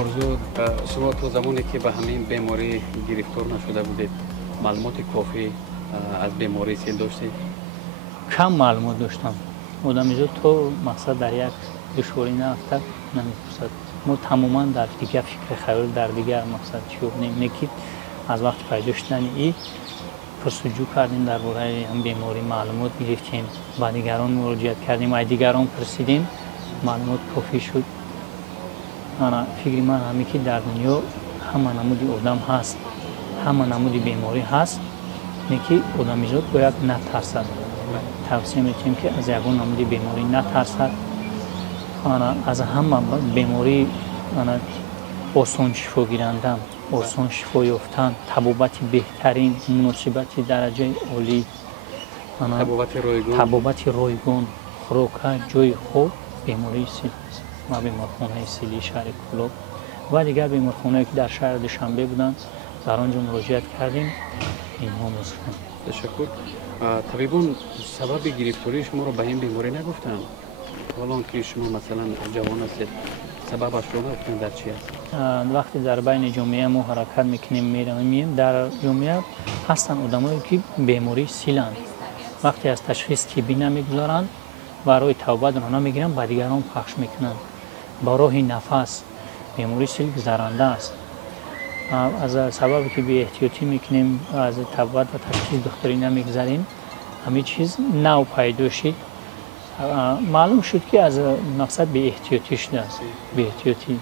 ارزو شما تو زمانی که به همین بیماری گرفتار نشده بودید معلومات کافی از بیماری سیل داشتید؟ کم معلومات داشتم. آدمیزاد تو مقصد در یک دشواری نرفته نمی‌پرسد. ما تماما در دیگر فکر خیال در دیگر مقصد شدیم. نکید از وقت پیدا شدن ای پرسجو کردیم درباره این بیماری معلومات گرفتیم، با دیگران مراجعت کردیم، از دیگران پرسیدیم، معلومات کافی شد. انا فکر من همی که در دنیا همه نمودی آدم هست، همه نمودی بیماری هست، نکی آدمیزاد باید نترسد. توصیه می‌کنیم که از یگان نمودی بیماری نترسد. از همه بیماری آسان شفا گیرندن، آسان شفا یافتن، طبابت بهترین، مناسبت درجه عالی، طبابت رایگان، خوراک جای خوب، بیماری سیل است. ما بیمارخانه سیلی شهر کلوب و دیگر بیمارخانه‌ای که در شهر دوشنبه بودند در آنجا مراجعت کردیم. اینها مزخم. تشکر. طبیبان سبب گرفتاری شما رو به این بیماری نگفتن؟ حالا که شما مثلا جوان هستید سببش رو نگفتن در چی است؟ وقتی در بین جامعه ما حرکت میکنیم میریم در جامعه هستن آدمایی که بیماری سیلند، وقتی از تشخیص طبی نمیگذارند و روی توبه را نمیگیرن با دیگران پخش میکنن. با راه نفس بیماری سیل گذرنده است. از سببی که بی احتیاطی میکنیم از توبه و تشخیص دکتری نمیگذاریم همه چیز نو پیدا شد. معلوم شد که از مقصد بی احتیاطی شده است. بی احتیاطی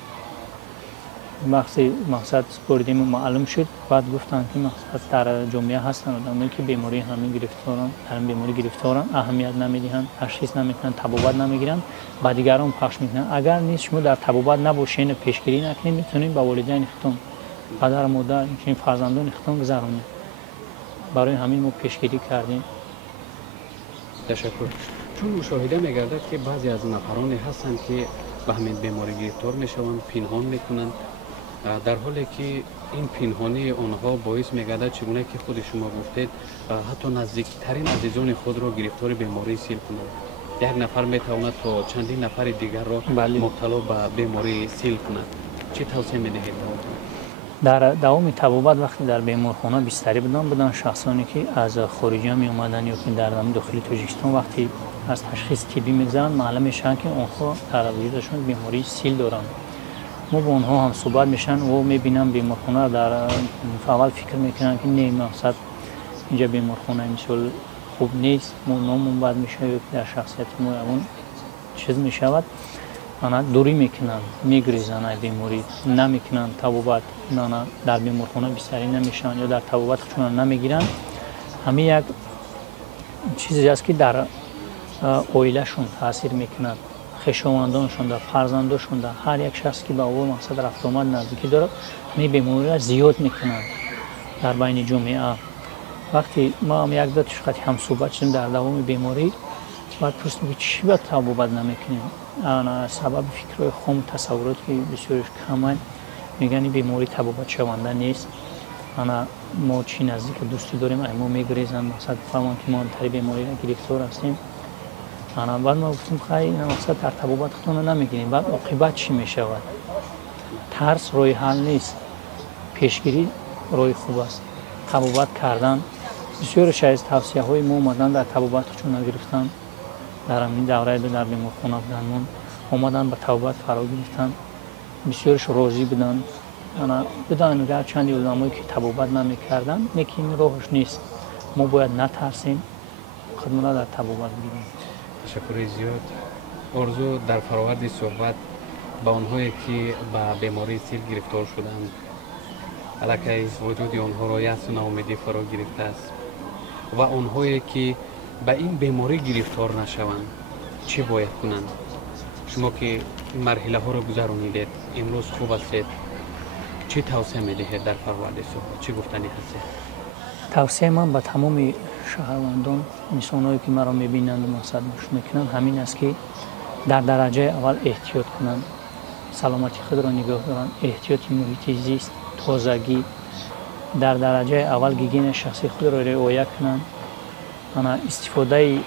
مقصد بردیم معلوم شد. بعد گفتن که مقصد در جامعه هستن آدمایی که بیماری همین گرفتارن، در بیماری گرفتارن، اهمیت نمیدن، تشخیص نمیکنن، طبابت نمیگیرن، با دیگران پخش میکنن. اگر نیست شما در طبابت نباشین، پیشگیری نکنین، میتونین با والدین خودتون، پدر مادر، فرزندان خودتون گذرونید. برای همین ما پیشگیری کردیم. تشکر. چون مشاهده میگردد که بعضی از نفرانی هستند که به همین بیماری گرفتار میشوند، پنهان میکنند، در حالی که این پنهانی آنها باعث میگردد چگونه که خود شما گفتید حتی نزدیکترین عزیزان خود را گرفتار بیماری سیل کنند. یک نفر میتواند تا چندین نفر دیگر را مبتلا به بیماری سیل کند. چه توصیه میدهید؟ در دوام طبابت وقتی در بیمارخانه بستری بودن شخصانی که از خارجی می اومدن یا که در داخل تاجیکستان وقتی از تشخیص طبی میگذارن معلوم میشن که آنها در وجودشون بیماری سیل دارن. ما با آنها هم صحبت میشن و میبینم بیمارخانه در اول فکر میکنن که نه مقصد اینجا بیمارخانه مثال خوب نیست، ما نامون بد میشه یا در شخصیت ما اون چیز میشود. دوری میکنن، میگریزن بیماری، نمیکنن طبابت، در بیمارخانه بستری نمیشن یا در طبابت خودشون نمیگیرن. همین یک چیزی است که در عائلهشون تاثیر میکنه، خویشاوندانشون، در فرزندانشون، در هر یک شخص که به او مقصد رفت آمد نزدیکی داره می بیماری را زیاد میکنن در بین جامعه. وقتی ما هم یک دو تشخیص هم صحبت شدیم در دوام بیماری بعد پرسیدیم چی باید طبابت نمیکنیم. سبب فکرهای خام تصورات که بسیارش کمه میگن بیماری طبابت شونده نیست. ما چی نزدیک دوستی داریم اما میگریزن مقصد فهمان که ما انتری بیماری را گرفتار هستیم. بعد ما گفتیم خیلی این مقصد در طبابت خودتون نمیگیریم. بعد عاقبت چی میشود؟ ترس روی حل نیست، پیشگیری روی خوب است. طبابت کردن بسیارش از توصیه های ما اومدن در طبابت خودشون گرفتن. در همین دوره در بیمارخانه بودن اومدن به طبابت فرا گرفتن، بسیارش راضی بودن. بدان اگر چندی آدمایی که طبابت نمیکردن نکی این راهش نیست. ما باید نترسیم، خودمون را در طبابت بگیریم. تشکر زیاد. ارزو در فراورد صحبت با آنهایی که به بیماری سیل گرفتار شدند علاقه وجود آنها را یأس و ناامیدی فرا گرفته است و آنهایی که به این بیماری گرفتار نشوند چی باید کنند؟ شما که مرحله ها را گذرانیدید، امروز خوب هستید، چی توصیه میدهید در فراورد صحبت؟ چی گفتنی هستید؟ توصیه من به تمام شهروندان، انسانایی که مرا میبینند و مقصد میکنن همین است که در درجه اول احتیاط کنند، سلامتی خود را نگاه دارند، احتیاط محیط زیست، تازگی، در درجه اول گیگین شخصی خود را رعایت کنند. استفاده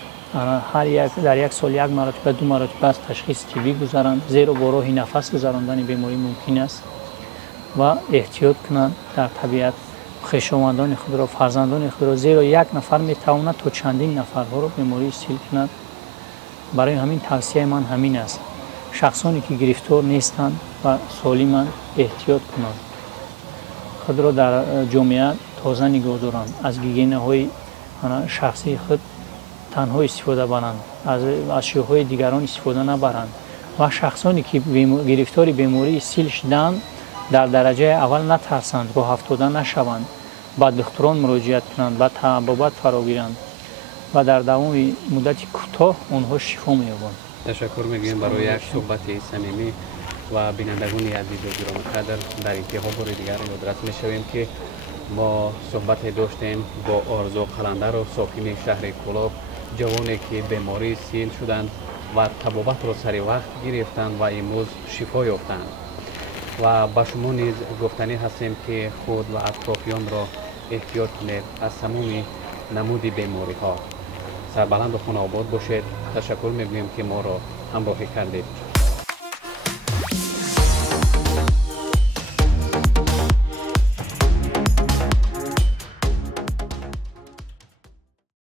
در یک سال یک مرتبه دو مرتبه از تشخیص طبی گذارند، زیرا با راه نفس گذراندن بیماری ممکن است. و احتیاط کنند در طبیعت خویشاوندان خود را، فرزندان خود را، زیرا یک نفر میتواند تا چندین نفرها را بیماری سیل کند. برای همین توصیه من همین است: شخصانی که گرفتار نیستند و سالمند احتیاط کنند، خود را در جامعه تازه نگاه دارند، از گیگینه های شخصی خود تنها استفاده برند، از اشیاءهای دیگران استفاده نبرند و شخصانی که گرفتار بیماری سیل شدند در درجه اول نترسند، راه افتاده نشوند، به دکتران مراجعت کنند، به طبابت فرا گیرند و در دوام مدت کوتاه آنها شفا می‌یابند. تشکر می‌گویم برای یک صحبت صمیمی و بینندگان عزیز و گرامی‌قدر. در انتها بار دیگر یادآور می‌شویم که ما صحبت داشتیم با آرزو قلندر و ساکن شهر کلاب، جوانی که بیماری سیل شدند و طبابت را سر وقت گرفتند و امروز شفا یافتند. و با شما نیز گفتنی هستیم که خود و اطرافیان را احتیاط کنید از تمام نمود بیماری ها. سربلند و خانه آباد باشید. تشکر می‌گوییم که ما را همراهی کردید.